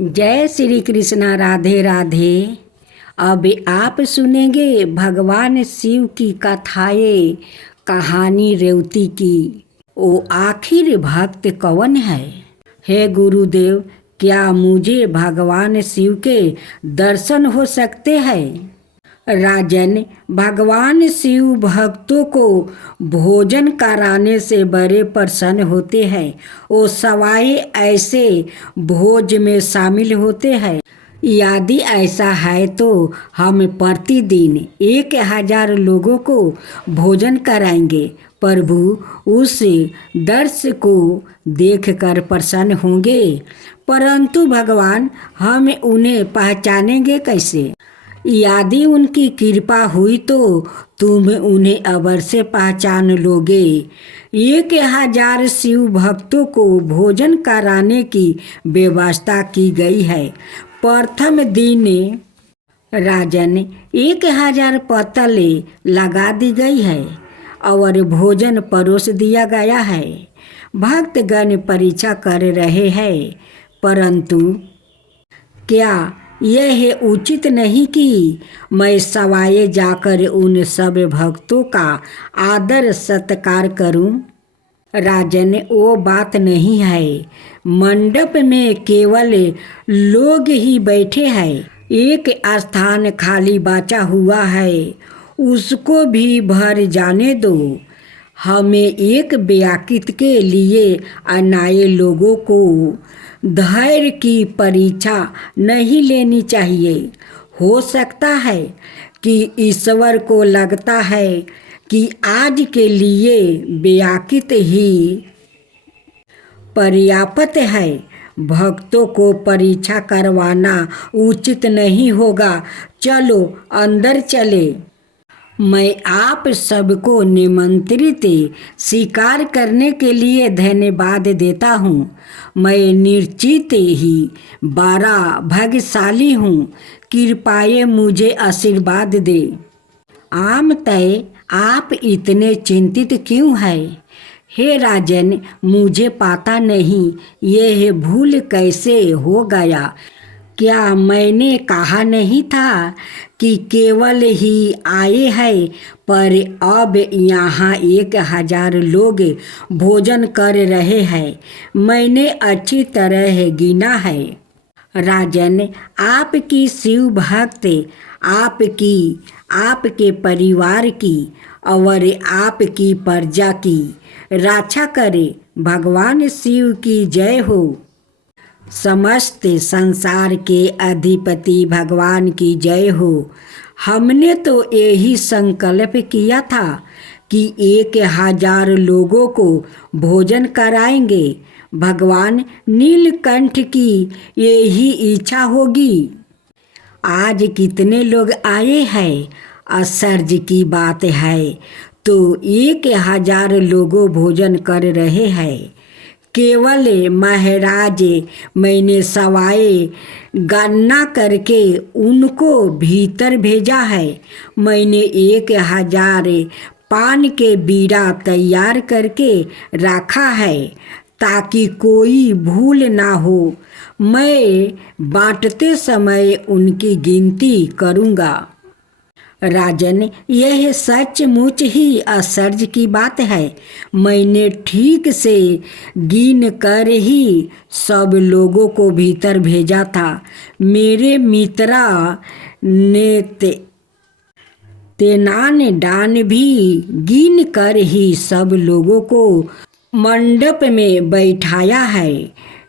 जय श्री कृष्णा। राधे राधे। अब आप सुनेंगे भगवान शिव की कथाएं, कहानी रेवती की। ओ आखिर भक्त कौन है? हे गुरुदेव, क्या मुझे भगवान शिव के दर्शन हो सकते हैं? राजन, भगवान शिव भक्तों को भोजन कराने से बड़े प्रसन्न होते हैं। वो सवाए ऐसे भोज में शामिल होते हैं। यदि ऐसा है तो हम प्रतिदिन 1000 लोगों को भोजन कराएंगे। प्रभु उस दृश्य को देखकर प्रसन्न होंगे। परंतु भगवान, हम उन्हें पहचानेंगे कैसे? यदि उनकी कृपा हुई तो तुम उन्हें अवश्य पहचान लोगे। 1000 शिव भक्तों को भोजन कराने की व्यवस्था की गई है। प्रथम दिन राजन 1000 पत्तले लगा दी गई है और भोजन परोस दिया गया है। भक्तगण परीक्षा कर रहे हैं, परंतु क्या यह उचित नहीं कि मैं सवाए जाकर उन सब भक्तों का आदर सत्कार करूं? राजन, वो बात नहीं है। मंडप में केवल लोग ही बैठे हैं। एक स्थान खाली बचा हुआ है, उसको भी भर जाने दो। हमें एक व्याकृत के लिए अनाए लोगों को धैर्य की परीक्षा नहीं लेनी चाहिए। हो सकता है कि ईश्वर को लगता है कि आज के लिए व्याकृत ही पर्याप्त है। भक्तों को परीक्षा करवाना उचित नहीं होगा। चलो अंदर चले। मैं आप सबको निमंत्रित स्वीकार करने के लिए धन्यवाद देता हूँ। मैं निश्चित ही बड़ा भाग्यशाली हूँ। कृपया मुझे आशीर्वाद दे। आमतय आप इतने चिंतित क्यों हैं? हे राजन, मुझे पता नहीं यह भूल कैसे हो गया। क्या मैंने कहा नहीं था कि केवल ही आए हैं, पर अब यहाँ 1000 लोग भोजन कर रहे हैं। मैंने अच्छी तरह गिना है। राजन, आपकी शिव भक्त आपकी, आपके परिवार की और आपकी प्रजा की रक्षा करे। भगवान शिव की जय हो। समस्त संसार के अधिपति भगवान की जय हो। हमने तो यही संकल्प किया था कि 1000 लोगों को भोजन कराएंगे। भगवान नीलकंठ की यही इच्छा होगी। आज कितने लोग आए हैं? आश्चर्य की बात है, तो 1000 लोगों भोजन कर रहे हैं। केवल महाराज, मैंने सवाए गणना करके उनको भीतर भेजा है। मैंने 1000 पान के बीड़ा तैयार करके रखा है ताकि कोई भूल ना हो। मैं बांटते समय उनकी गिनती करूँगा। राजन, यह सचमुच ही आश्चर्य की बात है। मैंने ठीक से गिन कर ही सब लोगों को भीतर भेजा था। मेरे मित्रा ने तेनान डान भी गिन कर ही सब लोगों को मंडप में बैठाया है।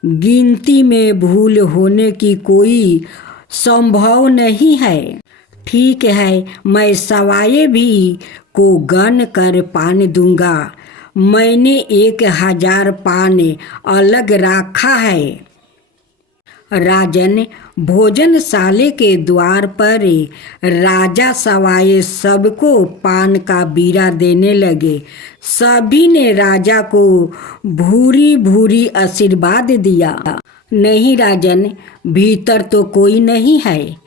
गिनती में भूल होने की कोई संभव नहीं है। ठीक है, मैं सवाए भी को गन कर पान दूंगा। मैंने 1000 पान अलग रखा है। राजन, भोजनशाले के द्वार पर राजा सवाए सबको पान का बीड़ा देने लगे। सभी ने राजा को भूरी भूरी आशीर्वाद दिया। नहीं राजन, भीतर तो कोई नहीं है।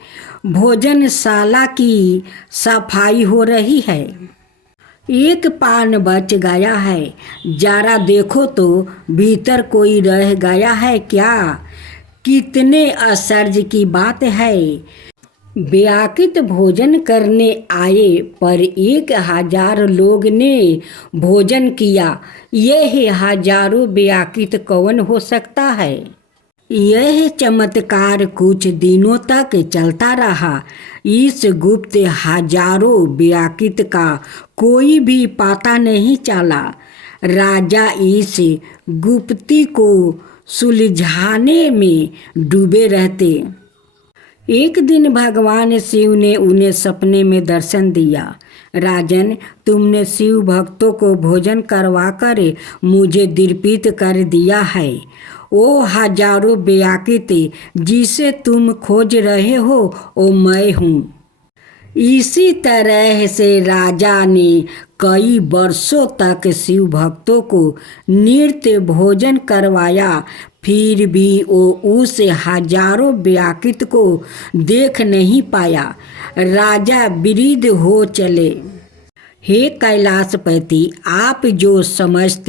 भोजनशाला की सफाई हो रही है। एक पान बच गया है। जरा देखो तो भीतर कोई रह गया है क्या? कितने आश्चर्य की बात है। व्याकृत भोजन करने आए पर 1000 लोग ने भोजन किया। यह हजारों व्याकृत कौन हो सकता है। यह चमत्कार कुछ दिनों तक चलता रहा। इस गुप्त हजारों व्याकृत का कोई भी पता नहीं चला। राजा इस गुप्ती को सुलझाने में डूबे रहते। एक दिन भगवान शिव ने उन्हें सपने में दर्शन दिया। राजन, तुमने शिव भक्तों को भोजन करवाकर मुझे दीर्पित कर दिया है। वो हजारों व्याकृत जिसे तुम खोज रहे हो वो मैं हूँ। इसी तरह से राजा ने कई वर्षों तक शिव भक्तों को नित्य भोजन करवाया। फिर भी वो उस हजारों व्याकृत को देख नहीं पाया। राजा वृद्ध हो चले। हे कैलाशपति, आप जो समस्त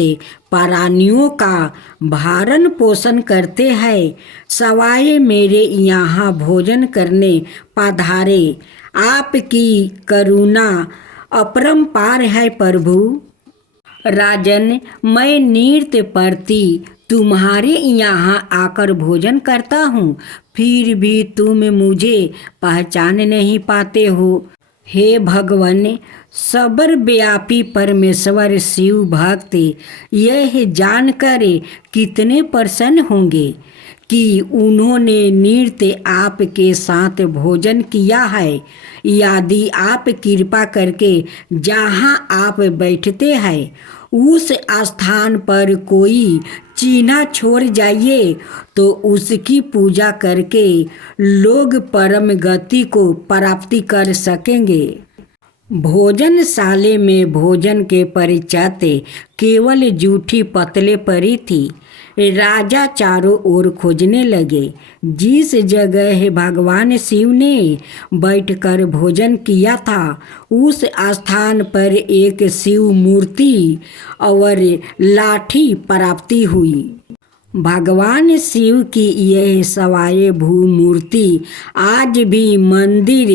प्राणियों का भरण पोषण करते हैं, सवाए मेरे यहाँ भोजन करने पधारे। आपकी करुणा अपरंपार है प्रभु। राजन, मैं नृत्य प्रति तुम्हारे यहाँ आकर भोजन करता हूँ, फिर भी तुम मुझे पहचान नहीं पाते हो। हे भगवान, सर्वव्यापी परमेश्वर शिव भक्त यह जानकर कितने प्रसन्न होंगे कि उन्होंने नृत्य आपके साथ भोजन किया है। यदि आप कृपा करके जहाँ आप बैठते हैं उस स्थान पर कोई चिन्ह छोड़ जाइए तो उसकी पूजा करके लोग परम गति को प्राप्ति कर सकेंगे। भोजनशाले में भोजन के परिचित केवल जूठी पतले पड़ी थी। राजा चारों ओर खोजने लगे। जिस जगह भगवान शिव ने बैठकर भोजन किया था उस स्थान पर एक शिव मूर्ति और लाठी प्राप्ति हुई। भगवान शिव की यह सवाए भू मूर्ति आज भी मंदिर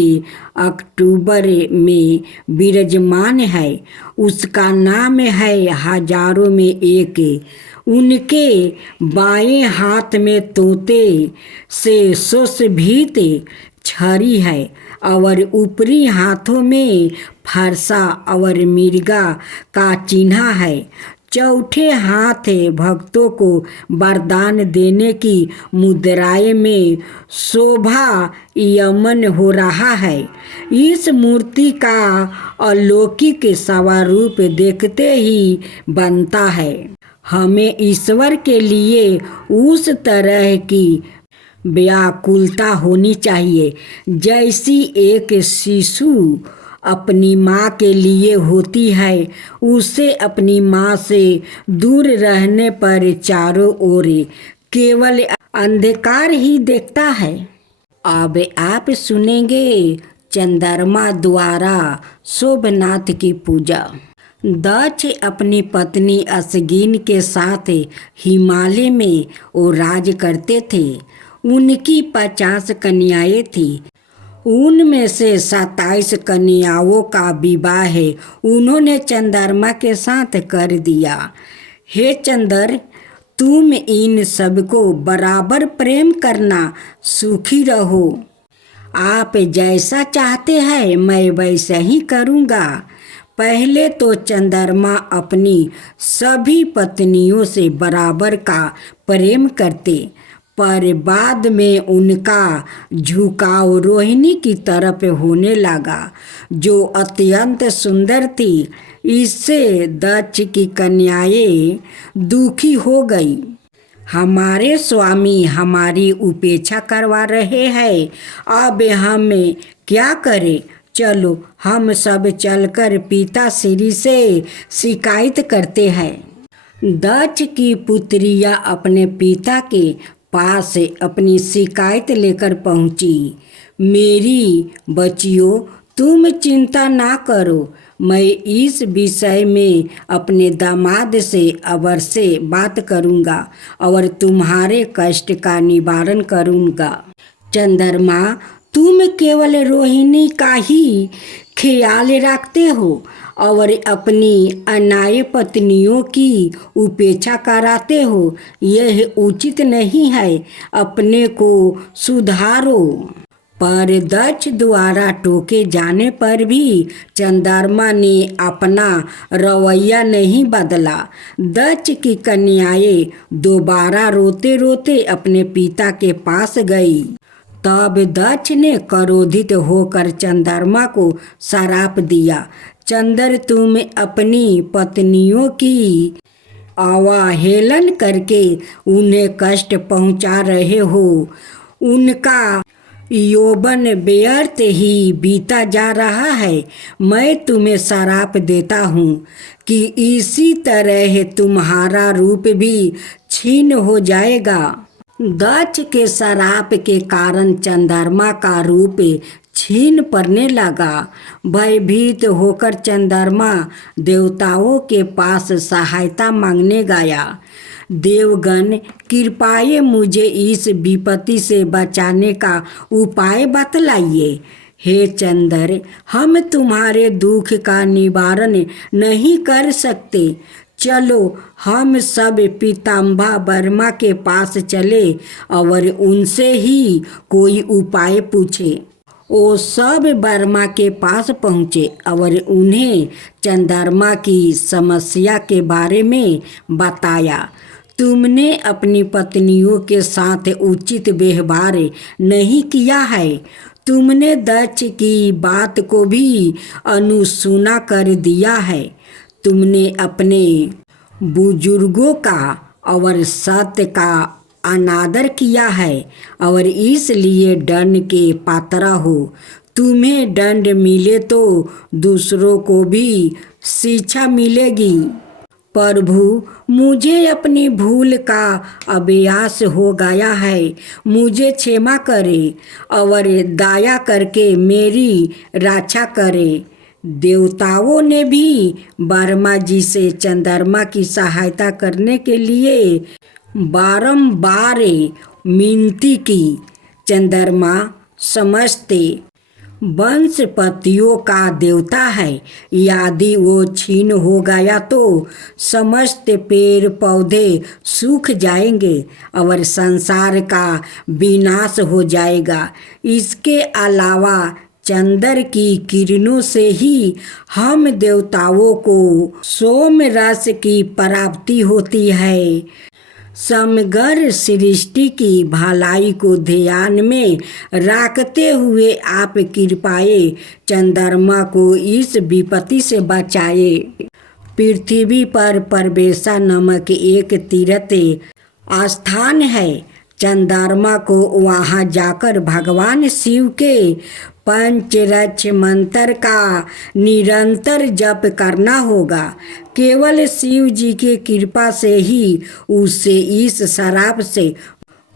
अक्टूबर में विराजमान है। उसका नाम है हजारों में एक। उनके बाएं हाथ में तोते से सुशोभित छड़ी है और ऊपरी हाथों में फरसा और मिर्गा का चिन्ह है। चौथे हाथ भक्तों को वरदान देने की मुद्राएं में शोभा यमन हो रहा है। इस मूर्ति का अलौकिक स्वरूप देखते ही बनता है। हमें ईश्वर के लिए उस तरह की व्याकुलता होनी चाहिए जैसी एक शिशु अपनी माँ के लिए होती है। उसे अपनी माँ से दूर रहने पर चारों ओर केवल अंधकार ही देखता है। अब आप सुनेंगे चंद्रमा द्वारा सोमनाथ की पूजा। दक्ष अपनी पत्नी असगीन के साथ हिमालय में वो राज करते थे। उनकी 50 कन्याएं थीं। उनमें से 27 कन्याओं का विवाह उन्होंने चंद्रमा के साथ कर दिया। हे चंद्र, तुम इन सबको बराबर प्रेम करना, सुखी रहो। आप जैसा चाहते हैं मैं वैसा ही करूँगा। पहले तो चंद्रमा अपनी सभी पत्नियों से बराबर का प्रेम करते, पर बाद में उनका झुकाव रोहिणी की तरफ होने लगा जो अत्यंत सुंदर थी। इससे दक्ष की कन्याएं दुखी हो गई। हमारे स्वामी हमारी उपेक्षा करवा रहे हैं, अब हम क्या करें? चलो हम सब चलकर पिता श्री से शिकायत करते हैं। दक्ष की पुत्रियां अपने पिता के पास अपनी शिकायत लेकर पहुंची। मेरी बच्चियों, तुम चिंता ना करो, मैं इस विषय में अपने दामाद से अवश्य बात करूँगा और तुम्हारे कष्ट का निवारण करूँगा। चंद्रमा, तुम केवल रोहिणी का ही ख्याल रखते हो और अपनी अन्यायी पत्नियों की उपेक्षा कराते हो। यह उचित नहीं है, अपने को सुधारो। पर दक्ष द्वारा टोके जाने पर भी चंद्रमा ने अपना रवैया नहीं बदला। दक्ष की कन्याएं दोबारा रोते रोते अपने पिता के पास गई। तब दक्ष ने क्रोधित होकर चंद्रमा को श्राप दिया, चंद्र, तुम अपनी पत्नियों की अवहेलना करके उन्हें कष्ट पहुंचा रहे हो। उनका यौवन व्यर्थ ही बीता जा रहा है। मैं तुम्हें श्राप देता हूँ कि इसी तरह तुम्हारा रूप भी छीन हो जाएगा। दक्ष के श्राप के कारण चंद्रमा का रूप छीन पड़ने लगा। भयभीत होकर चंद्रमा देवताओं के पास सहायता मांगने गया। देवगण, कृपया मुझे इस विपत्ति से बचाने का उपाय बतलाइए। हे चंद्र, हम तुम्हारे दुख का निवारण नहीं कर सकते। चलो हम सब पीताम्बर वर्मा के पास चले और उनसे ही कोई उपाय पूछे। वो सब वर्मा के पास पहुँचे और उन्हें चंद्रमा की समस्या के बारे में बताया। तुमने अपनी पत्नियों के साथ उचित व्यवहार नहीं किया है। तुमने दक्ष की बात को भी अनसुना कर दिया है। तुमने अपने बुजुर्गों का और सत्य का अनादर किया है और इसलिए दंड के पात्र हो। तुम्हें दंड मिले तो दूसरों को भी शिक्षा मिलेगी। प्रभु, मुझे अपनी भूल का अभ्यास हो गया है, मुझे क्षमा करे और दया करके मेरी रक्षा करे। देवताओं ने भी वर्मा जी से चंद्रमा की सहायता करने के लिए बारंबार विनती की। चंद्रमा समस्त वनस्पतियों का देवता है। यदि वो छीन हो गया तो समस्त पेड़ पौधे सूख जाएंगे और संसार का विनाश हो जाएगा। इसके अलावा चंद्र की किरणों से ही हम देवताओं को सोम रस की प्राप्ति होती है। समग्र सृष्टि की भलाई को ध्यान में रखते हुए आप कृपया चंद्रमा को इस विपत्ति से बचाए। पृथ्वी पर परबेसा नामक एक तीर्थ स्थान है। चंद्रमा को वहां जाकर भगवान शिव के पंचरक्ष मंत्र का निरंतर जप करना होगा। केवल शिव जी की कृपा से ही उसे इस श्राप से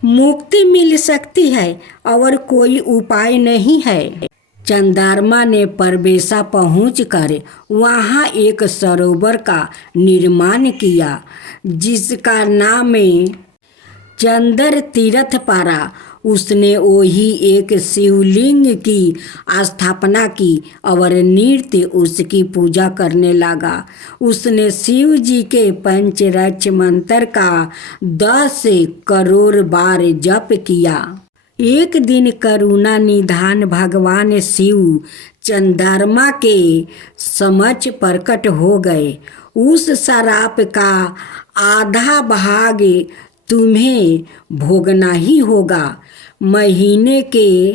मुक्ति मिल सकती है और कोई उपाय नहीं है। चंद्रमा ने परबेसा पहुंचकर वहां एक सरोवर का निर्माण किया, जिसका नाम चंद्र तीर्थ पड़ा। उसने वही एक शिवलिंग की स्थापना की और नित्य उसकी पूजा करने लगा। उसने शिव जी के पंचरक्ष मंत्र का 10 करोड़ बार जप किया। एक दिन करुणा निधान भगवान शिव चंद्रमा के समक्ष प्रकट हो गए। उस श्राप का आधा भाग तुम्हें भोगना ही होगा। महीने के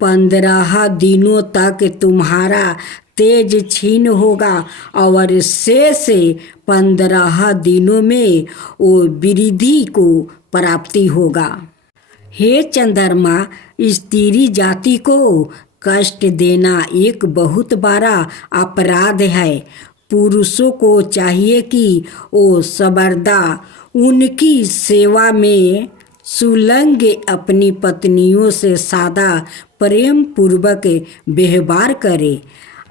15 दिनों तक तुम्हारा तेज छीन होगा और शेष 15 दिनों में वो वृद्धि को प्राप्ति होगा। हे चंद्रमा, स्त्री जाति को कष्ट देना एक बहुत बड़ा अपराध है। पुरुषों को चाहिए कि वो सर्वदा उनकी सेवा में संलग्न अपनी पत्नियों से सदा प्रेम पूर्वक व्यवहार करे।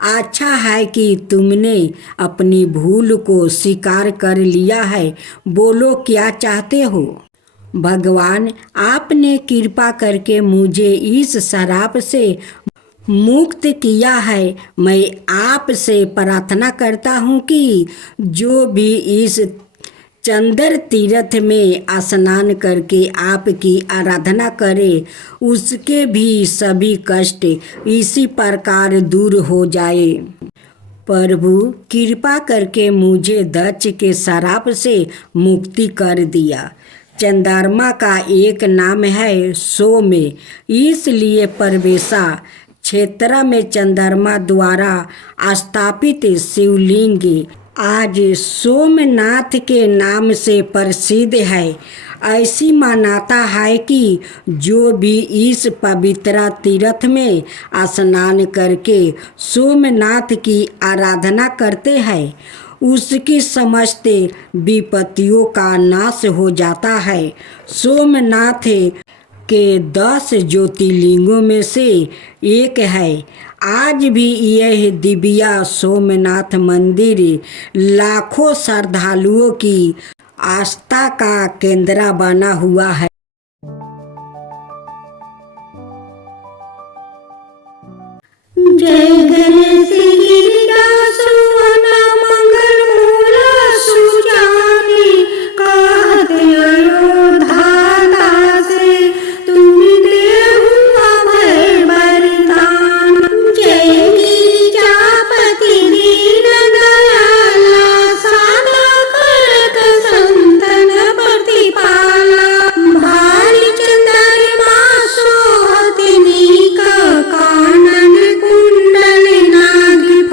अच्छा है कि तुमने अपनी भूल को स्वीकार कर लिया है। बोलो क्या चाहते हो? भगवान, आपने कृपा करके मुझे इस शराब से मुक्त किया है। मैं आपसे प्रार्थना करता हूँ कि जो भी इस चंदर तीर्थ में स्नान करके आपकी आराधना करे, उसके भी सभी कष्ट इसी प्रकार दूर हो जाए। प्रभु, कृपा करके मुझे दक्ष के शराब से मुक्ति कर दिया। चंद्रमा का एक नाम है सोम, इसलिए परवेशा क्षेत्र में चंद्रमा द्वारा स्थापित शिवलिंग आज सोमनाथ के नाम से प्रसिद्ध है। ऐसी मान्यता है कि जो भी इस पवित्र तीर्थ में स्नान करके सोमनाथ की आराधना करते हैं, उसकी समस्त विपत्तियों का नाश हो जाता है। सोमनाथ के 10 ज्योतिर्लिंगों में से एक है। आज भी यह दिव्य सोमनाथ मंदिर लाखों श्रद्धालुओं की आस्था का केंद्र बना हुआ है। जय गणेश गिरिरासु मंगल मूला सुजाने, कहत अयोध्या से तुम देहु अभय वरदान। जय गिरिजापति दीन दयाला, सादा करत संतन प्रतिपाला। भारी चंद्रमा सोहत नीक, कानन कुंडल नाग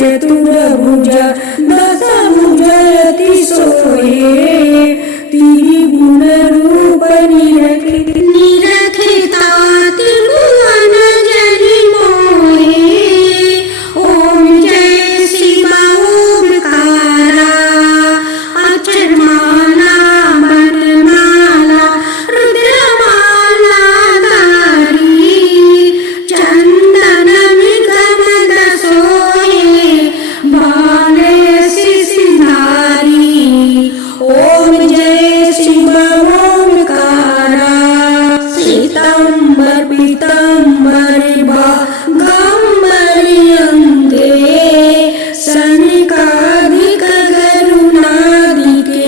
चतुर्भुज दशभुज अति सोहे त्रिगुण रूप निरखिता त्रिभुवन जनि मोहे। ओम जय शिव ओमकारा अक्षरमाला वनमाला रुद्रमाला धारी चंदन निगम सोहे बाले शिशिधारी। ओम जय शिव ओमकारा सीतंबर पीतंबर गंबरी अंगे सनिकादिक गरुणादिके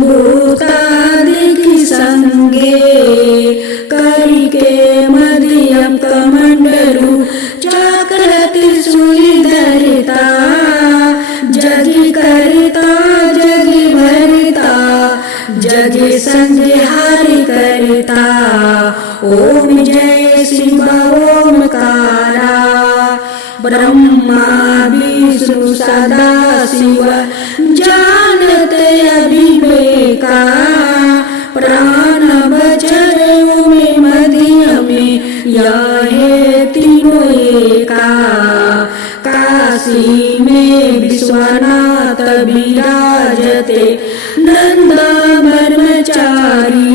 भूतादिक संगे करिके मध्यम कमंडलु चक्र त्रिशूलधरिता जगि करता जगि भरिता जगि संहारि करता। ओम जय शिव ओमकारा ब्रह्मा विष्णु सदा शिव जानते अभिवेका प्राण वचन में मध्य में यह तीनों एका। काशी में विश्वनाथ विराजते नंद ब्रह्मचारी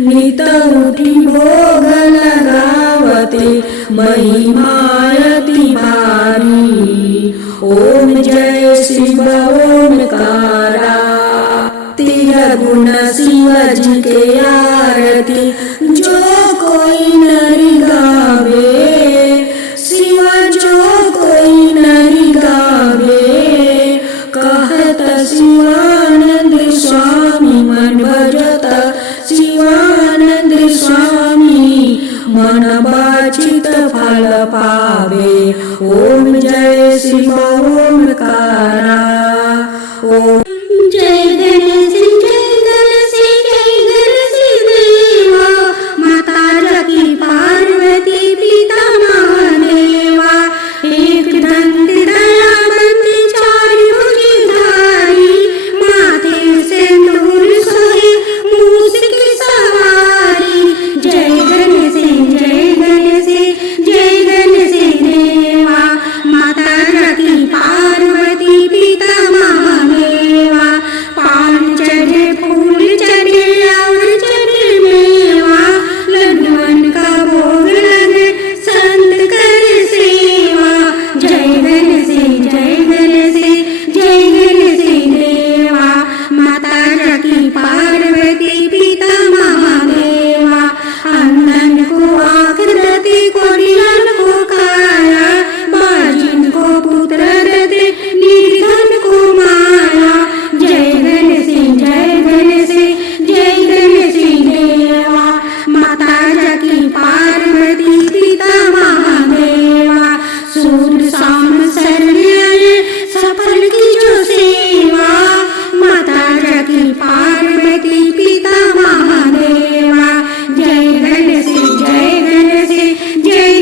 नित उठी भोग लगावते महिमायति भारी। ओम जय शिव ओमकारा तिरगुण शिव जी के आरती जो कोई नरि गावे शिव जो कोई नरि गावे कहत शिवानंद स्वामी मन भजत शिवानंद स्वामी मन वांछित फल पावे। ओम जय शिव ओमकारा। ओम जय गणेश देवा माता रति पार्वती पिता महादेवा एक दंत दयावंत चार भुजधारी माथे सिंदूर सोहे मूस की सवारी। जय गणेश देवा माता रति पार्वती पिता महादेवा पान चढ़े फूल चढ़े और चढ़े मेवा लड्डुअन का भोग लगे संत कर सेवा। जय गणेश देवा माता रति पार्वती पिता महादेवा अंधन को आँख दते कोरियन को काया बाजिन को पुत्र दते निर्धन को माया। जय गणेश देवा माता रति पार्वती पिता महादेवा सूर्य शाम शरण्य सफल की जो सेवा माता रति पार्वती पिता महादेवा। जय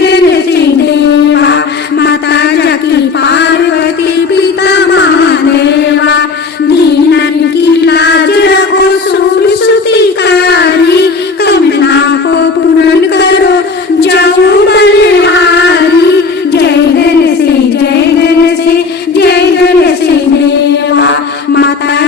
गणेश देवा माता रति पार्वती पिता महादेवा दीनन की लाज रखो सूर सुतिकारी कमना को पूर्ण करो जाओ बलिहारी। जय गणेश देवा माता